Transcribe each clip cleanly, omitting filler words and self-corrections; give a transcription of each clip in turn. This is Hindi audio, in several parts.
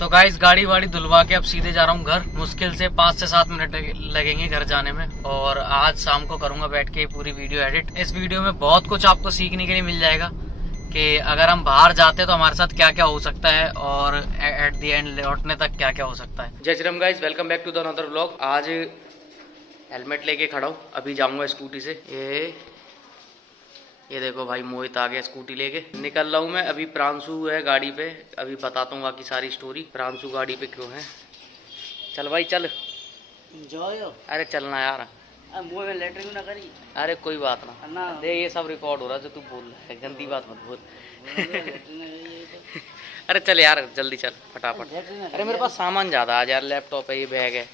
तो गाइस गाड़ी वाड़ी धुलवा के अब सीधे जा रहा हूँ घर। मुश्किल से 5 से 7 मिनट लगेंगे घर जाने में। और आज शाम को करूंगा बैठ के पूरी वीडियो एडिट। इस वीडियो में बहुत कुछ आपको सीखने के लिए मिल जाएगा कि अगर हम बाहर जाते हैं तो हमारे साथ क्या क्या हो सकता है और एट द एंड लौटने तक क्या क्या हो सकता है। जय Shri Ram guys, welcome back to the another vlog. आज हेलमेट लेके खड़ा हूँ, अभी जाऊंगा स्कूटी से। ये देखो भाई, मोहित आ गया स्कूटी लेके। निकल रहा हूँ मैं अभी। प्रांशु है गाड़ी पे, अभी बताता हूँ बाकी सारी स्टोरी। प्रांशु गाड़ी पे क्यों है। चल भाई चल। अरे चलना यार, मुंह में लेटरिंग ना करी। अरे कोई बात ना। ना दे, ये सब रिकॉर्ड हो रहा है जो तू बोल रहा है, गंदी बात मत बोल। अरे चल यार जल्दी चल फटाफट। अरे मेरे पास सामान ज्यादा आज यार, लैपटॉप है, ये बैग है,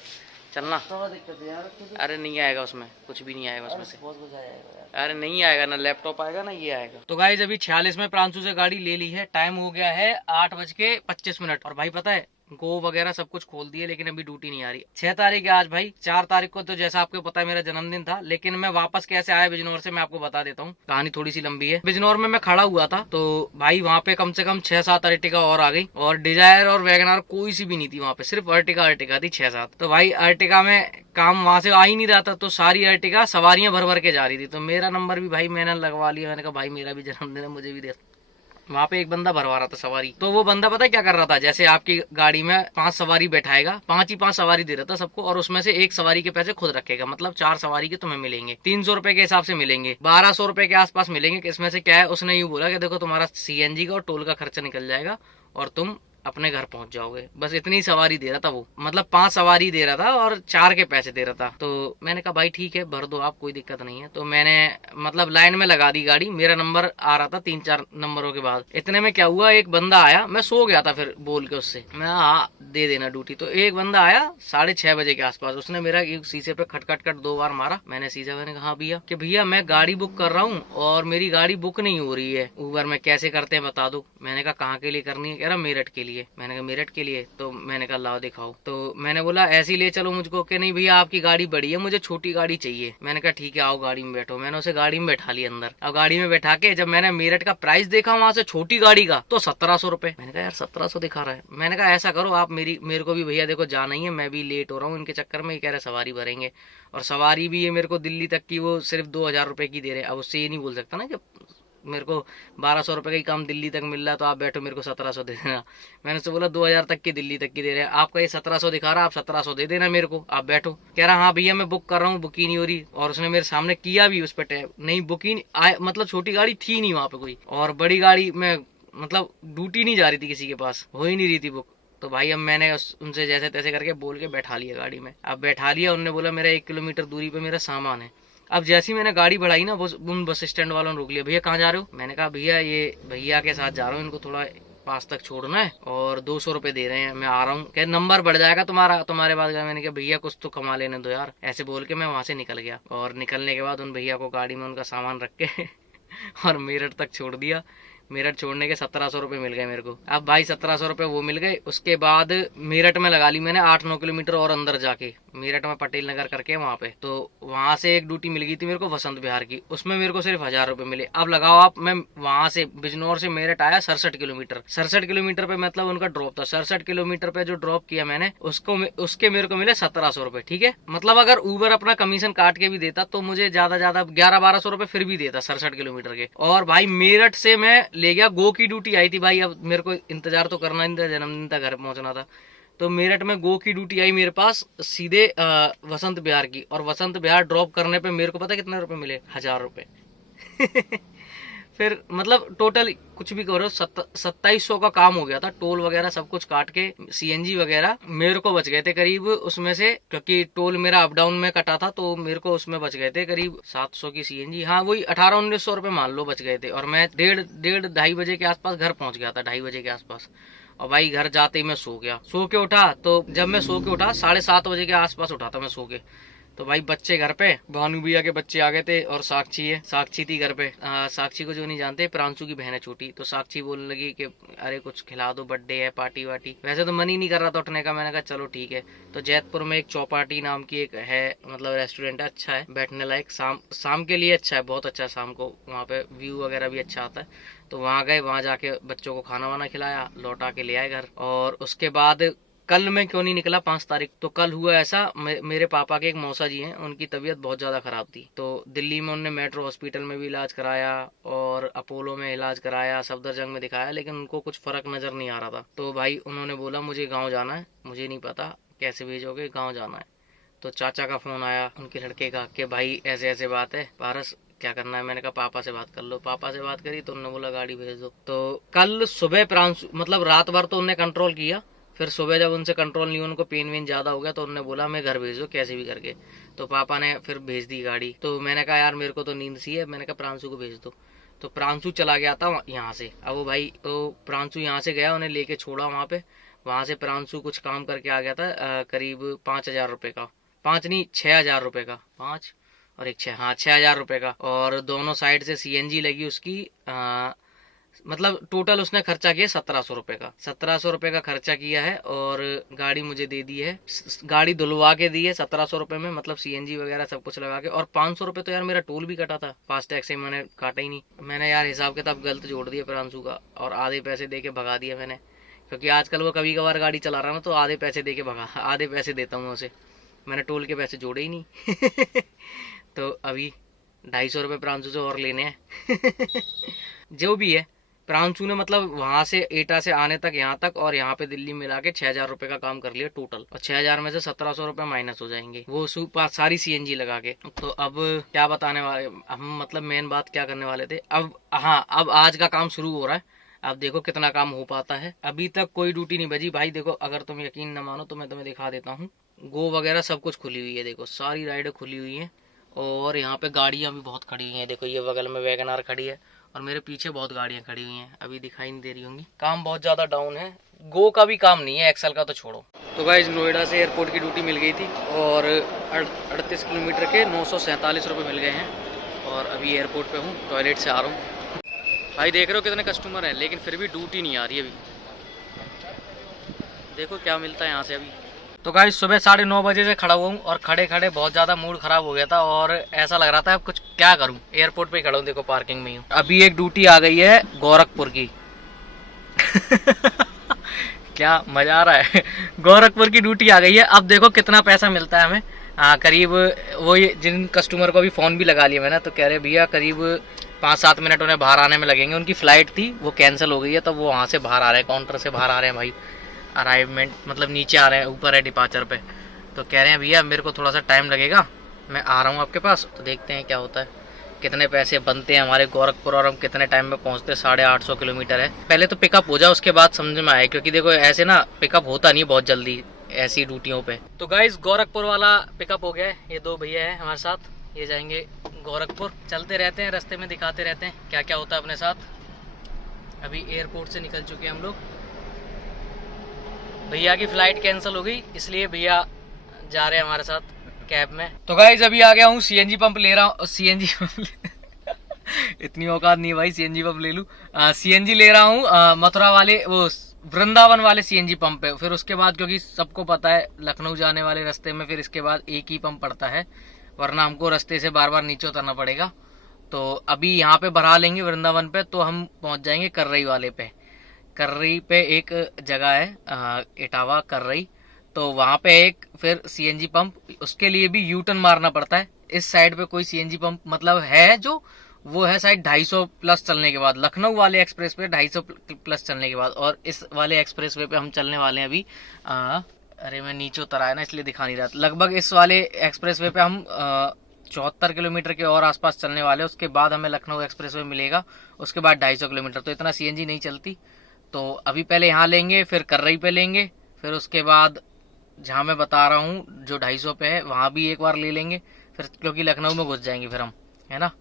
चलना। तो दिक्कत है यार। अरे नहीं आएगा उसमें, कुछ भी नहीं आएगा उसमें से। बहुत कुछ आएगा। अरे नहीं आएगा ना, लैपटॉप आएगा ना ये आएगा। तो गाइस अभी 46 में प्रांशु से गाड़ी ले ली है। टाइम हो गया है 8:25। और भाई पता है गो वगैरह सब कुछ खोल दिए, लेकिन अभी ड्यूटी नहीं आ रही। 6 तारीख है आज भाई। 4 तारीख को तो जैसा आपको पता है मेरा जन्मदिन था, लेकिन मैं वापस कैसे आया बिजनौर से मैं आपको बता देता हूँ। कहानी थोड़ी सी लंबी है। बिजनौर में मैं खड़ा हुआ था तो भाई वहाँ पे कम से कम 6-7 अर्टिगा और आ गई, और डिजायर और वैगनार कोई सी भी नहीं थी वहाँ पे, सिर्फ अर्टिगा थी 6-7। तो भाई अर्टिगा में काम वहां से आ ही नहीं रहा था, तो सारी अर्टिगा सवारियां भर भर के जा रही थी। तो मेरा नंबर भी भाई मैंने लगवा लिया। मैंने कहा भाई मेरा भी जन्मदिन है, मुझे भी दे। वहाँ पे एक बंदा भरवा रहा था सवारी, तो वो बंदा पता है क्या कर रहा था, जैसे आपकी गाड़ी में 5 सवारी बैठाएगा, 5 सवारी दे रहा था सबको, और उसमें से एक सवारी के पैसे खुद रखेगा। मतलब 4 सवारी के तुम्हें मिलेंगे 300 रुपए के हिसाब से मिलेंगे, 1200 रुपए के आसपास मिलेंगे। इसमें से क्या है, उसने यूँ बोला कि देखो तुम्हारा सीएनजी का और टोल का खर्चा निकल जाएगा और तुम अपने घर पहुंच जाओगे। बस इतनी सवारी दे रहा था वो, मतलब 5 सवारी दे रहा था और 4 के पैसे दे रहा था। तो मैंने कहा भाई ठीक है भर दो आप, कोई दिक्कत नहीं है। तो मैंने मतलब लाइन में लगा दी गाड़ी। मेरा नंबर आ रहा था 3-4 नंबरों के बाद। इतने में क्या हुआ, एक बंदा आया, मैं सो गया था फिर बोल के उससे, मैं हाँ दे देना ड्यूटी। तो एक बंदा आया 6:30 बजे के आसपास, उसने मेरा शीशे पे खटखट 2 बार मारा। मैंने सीधा मैंने कहा भैया कि भैया मैं गाड़ी बुक कर रहा हूँ और मेरी गाड़ी बुक नहीं हो रही है उबर में, कैसे करते हैं बता दो। मैंने कहा कहाँ के लिए करनी है, कह रहा मेरठ के लिए। मैंने कहा मेरठ के लिए, तो मैंने कहा लाओ दिखाओ। तो मैंने बोला ऐसे ही ले चलो मुझको, कि नहीं भैया आपकी गाड़ी बड़ी है, मुझे छोटी गाड़ी चाहिए। मैंने कहा ठीक है आओ गाड़ी में बैठो। मैंने उसे गाड़ी में बैठा लिया अंदर। अब गाड़ी में बैठा के जब मैंने मेरठ का प्राइस देखा वहां से छोटी गाड़ी का, तो 1700 रुपए। मैंने कहा यार 1700 दिखा रहा है। मैंने कहा ऐसा करो आप मेरे को भी भैया देखो जाना ही है, मैं भी लेट हो रहा हूँ इनके चक्कर में। ये कह रहे सवारी भरेंगे, और सवारी भी ये मेरे को दिल्ली तक की वो सिर्फ 2000 रुपए की दे रहे। अब उससे ये नहीं बोल सकता ना कि मेरे को 1200 रुपए का ही काम दिल्ली तक मिल रहा है तो आप बैठो मेरे को 1700 दे देना। मैंने उससे बोला 2000 तक की दिल्ली तक की दे रहे हैं, आपका ये 1700 दिखा रहा है, आप 1700 दे देना मेरे को, आप बैठो। कह रहा हाँ भैया मैं बुक कर रहा हूँ, बुक ही नहीं हो रही। और उसने मेरे सामने किया भी उस पर टैब, नहीं बुक ही मतलब छोटी गाड़ी थी नहीं वहां पे कोई, और बड़ी गाड़ी में मतलब ड्यूटी नहीं जा रही थी, किसी के पास हो ही नहीं रही थी बुक। तो भाई अब मैंने उनसे जैसे तैसे करके बोल के बैठा लिया गाड़ी में। अब बैठा लिया, उन्होंने बोला मेरा 1 किलोमीटर दूरी पे मेरा सामान है। अब जैसे ही मैंने गाड़ी बढ़ाई ना, उन बस स्टैंड वालों ने रोक लिया, भैया कहाँ जा रहे हो। मैंने कहा भैया ये भैया के साथ जा रहा हूँ, इनको थोड़ा पास तक छोड़ना है और 200 रुपए दे रहे हैं, मैं आ रहा हूँ। क्या नंबर बढ़ जाएगा तुम्हारे पास। मैंने कहा भैया कुछ तो कमा लेने दो यार, ऐसे बोल के मैं वहां से निकल गया। और निकलने के बाद उन भैया को गाड़ी में उनका सामान रख के और मेरठ तक छोड़ दिया। मेरठ छोड़ने के 1700 रुपए मिल गए मेरे को। अब भाई 1700 रुपए वो मिल गए। उसके बाद मेरठ में लगा ली मैंने 8-9 किलोमीटर और अंदर जाके, मेरठ में पटेल नगर करके वहां पे। तो वहां से एक ड्यूटी मिल गई थी मेरे को वसंत विहार की, उसमें मेरे को सिर्फ 1000 रुपए मिले। अब लगाओ आप, मैं वहां से बिजनौर से मेरठ आया 67 किलोमीटर। 67 किलोमीटर पे मतलब उनका ड्रॉप था। 67 किलोमीटर पे जो ड्रॉप किया मैंने उसके मेरे को मिले 1700 रुपए। ठीक है, मतलब अगर उबर अपना कमीशन काट के भी देता तो मुझे ज्यादा 1100-1200 रुपए फिर भी देता 67 किलोमीटर के। और भाई मेरठ से मैं ले गया, गो की ड्यूटी आई थी भाई। अब मेरे को इंतजार तो करना नहीं था, जन्मदिन था, घर पहुंचना था। तो मेरठ में गो की ड्यूटी आई मेरे पास सीधे वसंत विहार की, और वसंत विहार ड्रॉप करने पे मेरे को पता कितने रुपए मिले, 1000 रुपए। फिर मतलब टोटल कुछ भी करो 2700 का काम हो गया था। टोल वगैरह सब कुछ काट के सीएनजी वगैरह मेरे को बच गए थे करीब उसमें से, क्योंकि टोल मेरा अप डाउन में कटा था, तो मेरे को उसमें बच गए थे करीब 700 की सीएनजी। हाँ वही 1800-1900 रुपए मान लो बच गए थे। और मैं 1:30-2:30 बजे के आसपास घर पहुंच गया था, 2:30 बजे के आसपास। और भाई घर जाते ही मैं सो गया। सो के उठा, तो जब मैं सो के उठा 7:30 बजे के आसपास उठा था मैं सो के। तो भाई बच्चे घर पे, भानु भैया के बच्चे आ गए थे और साक्षी है, साक्षी थी घर पे। साक्षी को जो नहीं जानते, प्रांशु की बहन है छोटी। तो साक्षी बोलने लगी कि अरे कुछ खिला दो, बर्थडे है, पार्टी वार्टी। वैसे तो मन ही नहीं कर रहा था उठने का, मैंने कहा चलो ठीक है। तो जैतपुर में एक चौपाटी नाम की एक है, मतलब रेस्टोरेंट है, अच्छा है, बैठने लायक, शाम के लिए अच्छा है, बहुत अच्छा है। शाम को वहाँ पे व्यू वगैरह भी अच्छा आता है। तो वहाँ गए, वहाँ जाके बच्चों को खाना वाना खिलाया, लौटा के ले आए घर। और उसके बाद कल मैं क्यों नहीं निकला 5 तारीख, तो कल हुआ ऐसा, मेरे पापा के एक मौसा जी हैं, उनकी तबीयत बहुत ज़्यादा ख़राब थी। तो दिल्ली में उन्होंने मेट्रो हॉस्पिटल में भी इलाज कराया और अपोलो में इलाज कराया, सफदरजंग में दिखाया, लेकिन उनको कुछ फ़र्क नज़र नहीं आ रहा था। तो भाई उन्होंने बोला मुझे गाँव जाना है, मुझे नहीं पता कैसे भेजोगे, गाँव जाना है। तो चाचा का फ़ोन आया उनके लड़के का कि भाई ऐसे ऐसे बात है पारस, क्या करना है। मैंने कहा पापा से बात कर लो। पापा से बात करी तो उन्होंने बोला गाड़ी भेज दो। तो कल सुबह प्रांशु, मतलब रात भर तो उन्होंने कंट्रोल किया, फिर सुबह जब उनसे कंट्रोल नहीं, उनको पेन वेन ज़्यादा हो गया, तो उन्होंने बोला मैं घर भेज दो कैसे भी करके। तो पापा ने फिर भेज दी गाड़ी। तो मैंने कहा यार मेरे को तो नींद सी है, मैंने कहा प्रांशु को भेज दो। तो प्रांशु चला गया था यहाँ से। अब वो भाई, तो प्रांशु यहाँ से गया, उन्हें लेके छोड़ा वहाँ पे। वहाँ से प्रांशु कुछ काम करके आ गया था, करीब 5,000 रुपये का, 5 नहीं 6,000 रुपये का, 5 और 1 6, हाँ 6,000 रुपये का। और दोनों साइड से सीएनजी लगी उसकी, मतलब टोटल उसने खर्चा किया 1,700 रुपये का, 1,700 रुपये का खर्चा किया है। और गाड़ी मुझे दे दी है, गाड़ी धुलवा के दी है 1,700 रुपये में, मतलब सीएनजी वगैरह सब कुछ लगा के। और 500 रुपये तो यार मेरा टोल भी कटा था, फास्टैग से मैंने काटा ही नहीं। मैंने यार हिसाब किताब गलत जोड़ दिया प्रांशु का, और आधे पैसे दे के भगा दिया मैंने, क्योंकि आजकल वो कभी कभार गाड़ी चला रहा ना, तो आधे पैसे दे के भगा, आधे पैसे देता हूँ उसे। मैंने टोल के पैसे जोड़े ही नहीं। तो अभी 250 रुपये प्रांशु से और लेने हैं। जो भी है, प्रांशु ने मतलब वहां से एटा से आने तक, यहाँ तक और यहाँ पे दिल्ली मिला के 6,000 रुपये का काम कर लिया टोटल। और 6,000 में से 1,700 रुपये माइनस हो जाएंगे, वो सारी सीएनजी लगा के। तो अब क्या बताने वाले हम, मतलब मेन बात क्या करने वाले थे। अब हाँ, अब आज का काम शुरू हो रहा है। अब देखो कितना काम हो पाता है। अभी तक कोई ड्यूटी नहीं बजी भाई। देखो अगर तुम यकीन न मानो तो मैं तुम्हें दिखा देता हूँ। गो वगैरह सब कुछ खुली हुई है, देखो सारी राइडें खुली हुई हैं। और यहाँ पे गाड़ियाँ भी बहुत खड़ी हुई हैं, देखो ये बगल में वैगन खड़ी है, और मेरे पीछे बहुत गाड़ियाँ खड़ी हुई हैं, अभी दिखाई नहीं दे रही होंगी। काम बहुत ज़्यादा डाउन है, गो का भी काम नहीं है, एक्सल का तो छोड़ो। तो गाइस नोएडा से एयरपोर्ट की ड्यूटी मिल गई थी, और 38 किलोमीटर के 947 रुपये मिल गए हैं। और अभी एयरपोर्ट पे हूँ, टॉयलेट से आ रहा हूँ। भाई देख रहे हो कितने कस्टमर हैं, लेकिन फिर भी ड्यूटी नहीं आ रही अभी। देखो क्या मिलता है यहाँ से अभी। तो गाइस सुबह 9:30 बजे से खड़ा हुआ हूँ, और खड़े खड़े बहुत ज़्यादा मूड खराब हो गया था, और ऐसा लग रहा था अब कुछ क्या करूँ। एयरपोर्ट पे ही खड़ा हूँ, देखो पार्किंग में ही हूँ। अभी एक ड्यूटी आ गई है गोरखपुर की। क्या मजा आ रहा है। गोरखपुर की ड्यूटी आ गई है। अब देखो कितना पैसा मिलता है हमें। करीब वो जिन कस्टमर को अभी फ़ोन भी लगा लिया मैंने, तो कह रहे भैया करीब 5-7 मिनट उन्हें बाहर आने में लगेंगे। उनकी फ़्लाइट थी, वो कैंसिल हो गई है, तो वो वहाँ से बाहर आ रहे हैं, काउंटर से बाहर आ रहे हैं भाई। अराइवमेंट मतलब नीचे आ रहे हैं, ऊपर है डिपार्चर पे। तो कह रहे हैं भैया मेरे को थोड़ा सा टाइम लगेगा, मैं आ रहा हूँ आपके पास। तो देखते हैं क्या होता है, कितने पैसे बनते हैं हमारे गोरखपुर, और हम कितने टाइम में पहुँचते हैं। 850 किलोमीटर है। पहले तो पिकअप हो जाए, उसके बाद समझ में आए, क्योंकि देखो ऐसे ना पिकअप होता नहीं बहुत जल्दी ऐसी ड्यूटियों पे। तो गाइस गोरखपुर वाला पिकअप हो गया है, ये 2 भैया हैं हमारे साथ, ये जाएंगे गोरखपुर। चलते रहते हैं रास्ते में, दिखाते रहते हैं क्या क्या होता है अपने साथ। अभी एयरपोर्ट से निकल चुके हैं हम लोग। भैया की फ़्लाइट कैंसिल हो गई, इसलिए भैया जा रहे हैं हमारे साथ कैब में। तो गाइस अभी आ गया हूँ, सीएनजी पंप ले रहा हूँ। सीएनजी इतनी औकात नहीं भाई, सीएनजी पंप ले लूँ। सीएनजी ले रहा हूँ मथुरा वाले, वो वृंदावन वाले सीएनजी पंप पे। फिर उसके बाद, क्योंकि सबको पता है लखनऊ जाने वाले रास्ते में फिर इसके बाद एक ही पंप पड़ता है, वरना हमको रास्ते से बार बार नीचे उतरना पड़ेगा। तो अभी यहाँ पे भरा लेंगे वृंदावन पे, तो हम पहुँच जाएंगे कर्रई वाले पे। कर्रई पे एक जगह है इटावा कर्रई, तो वहाँ पे एक फिर सीएनजी पंप, उसके लिए भी यू टर्न मारना पड़ता है। इस साइड पे कोई सीएनजी पंप मतलब है जो, वो है शायद 250 प्लस चलने के बाद, लखनऊ वाले एक्सप्रेस पे 250 प्लस चलने के बाद। और इस वाले एक्सप्रेस वे पे हम चलने वाले हैं अभी। अरे मैं नीचे उतर आया ना, इसलिए दिखा नहीं रहा। लगभग इस वाले एक्सप्रेस वे पे हम 74 किलोमीटर के और आसपास चलने वाले। उसके बाद हमें लखनऊ एक्सप्रेस वे मिलेगा, उसके बाद 250 किलोमीटर। तो इतना सीएनजी नहीं चलती। तो अभी पहले यहाँ लेंगे, फिर कर्रई पे लेंगे, फिर उसके बाद जहाँ मैं बता रहा हूँ जो 250 पे है वहाँ भी एक बार ले लेंगे, फिर क्योंकि लखनऊ में घुस जाएंगे फिर हम, है ना।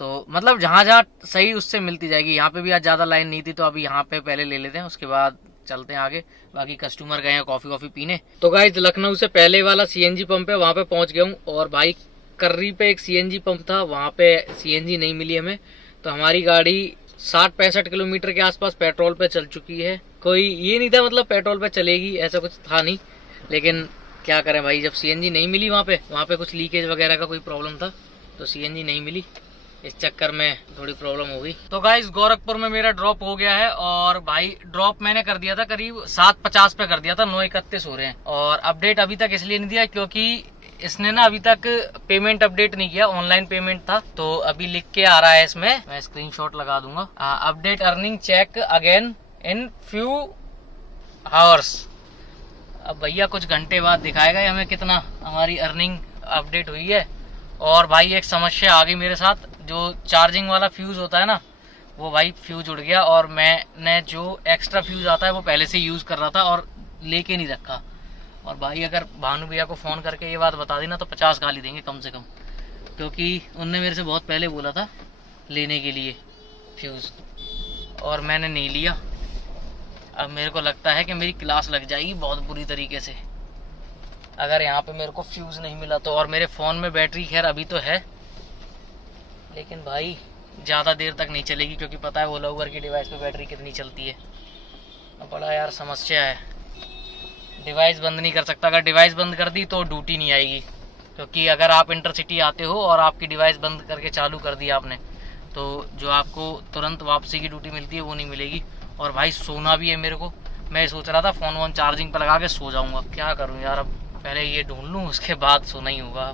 तो मतलब जहाँ जहाँ सही उससे मिलती जाएगी। यहाँ पे भी आज ज़्यादा लाइन नहीं थी, तो अभी यहाँ पे पहले ले लेते हैं, उसके बाद चलते हैं आगे। बाकी कस्टमर गए हैं कॉफी वॉफी पीने। तो गाइस लखनऊ से पहले वाला सीएनजी पंप है, वहाँ पे पहुँच गया हूँ। और भाई कर्री पे एक सीएनजी पंप था, वहाँ पे सीएनजी नहीं मिली हमें। तो हमारी गाड़ी 60-65 किलोमीटर के आसपास पेट्रोल पे चल चुकी है। कोई ये नहीं था मतलब पेट्रोल पे चलेगी, ऐसा कुछ था नहीं। लेकिन क्या करें भाई, जब सीएनजी नहीं मिली वहाँ पे कुछ लीकेज वगैरह का कोई प्रॉब्लम था, तो सीएनजी नहीं मिली। इस चक्कर में थोड़ी प्रॉब्लम हो गई। तो गाइस गोरखपुर में मेरा ड्रॉप हो गया है। और भाई ड्रॉप मैंने कर दिया था करीब 7:50 पे कर दिया था, 9:31 हो रहे हैं। और अपडेट अभी तक इसलिए नहीं दिया क्योंकि इसने ना अभी तक पेमेंट अपडेट नहीं किया, ऑनलाइन पेमेंट था। तो अभी लिख के आ रहा है इसमें, मैं स्क्रीनशॉट लगा दूंगा, update earning check again in few hours. अब भैया कुछ घंटे बाद दिखाएगा हमें कितना हमारी अर्निंग अपडेट हुई है। और भाई एक समस्या आ गई मेरे साथ, जो चार्जिंग वाला फ्यूज होता है ना, वो भाई फ्यूज उड़ गया। और मैंने जो एक्स्ट्रा फ्यूज आता है वो पहले से यूज कर रहा था और लेके नहीं रखा। और भाई अगर भानु भैया को फोन करके ये बात बता दी ना तो 50 गाली देंगे कम से कम, क्योंकि उनने मेरे से बहुत पहले बोला था लेने के लिए फ्यूज और मैंने नहीं लिया। अब मेरे को लगता है कि मेरी क्लास लग जाएगी बहुत बुरी तरीके से अगर यहाँ पे मेरे को फ्यूज नहीं मिला तो। और मेरे फ़ोन में बैटरी खैर अभी तो है, लेकिन भाई ज़्यादा देर तक नहीं चलेगी, क्योंकि पता है ओला उबर की डिवाइस पे बैटरी कितनी चलती है। अब बड़ा यार समस्या है, डिवाइस बंद नहीं कर सकता। अगर डिवाइस बंद कर दी तो ड्यूटी नहीं आएगी, क्योंकि अगर आप इंटरसिटी आते हो और आपकी डिवाइस बंद करके चालू कर दी आपने, तो जो आपको तुरंत वापसी की ड्यूटी मिलती है वो नहीं मिलेगी। और भाई सोना भी है मेरे को, मैं सोच रहा था फ़ोन वोन चार्जिंग पर लगा के सो जाऊँगा। क्या करूँ यार, अब पहले ये ढूंढ लूँ उसके बाद सोना ही होगा।